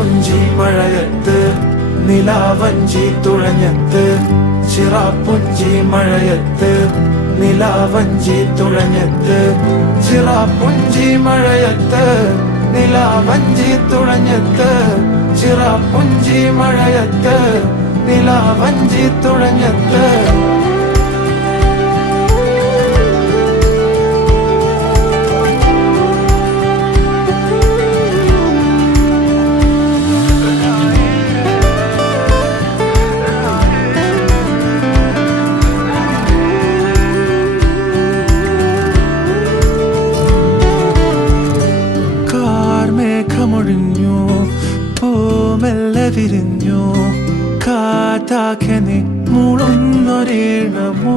ചിറാപ്പുഞ്ചി മഴയത്ത് നിലാവഞ്ചി തുഴഞ്ഞത്ത് ചിറാപ്പുഞ്ചി മഴയത്ത് നിലാവഞ്ചി തുഴഞ്ഞത്ത് ചിറാപ്പുഞ്ചി മഴയത്ത് നിലാവഞ്ചി തുഴഞ്ഞത്ത് ചിറാപ്പുഞ്ചി മഴയത്ത് നിലാവഞ്ചി തുഴഞ്ഞത്ത് മേഘമൊഴിഞ്ഞു പൂമെല്ലെ വിരിഞ്ഞു കാറ്റാകെ നീ മൂളുന്നൊരീണമോ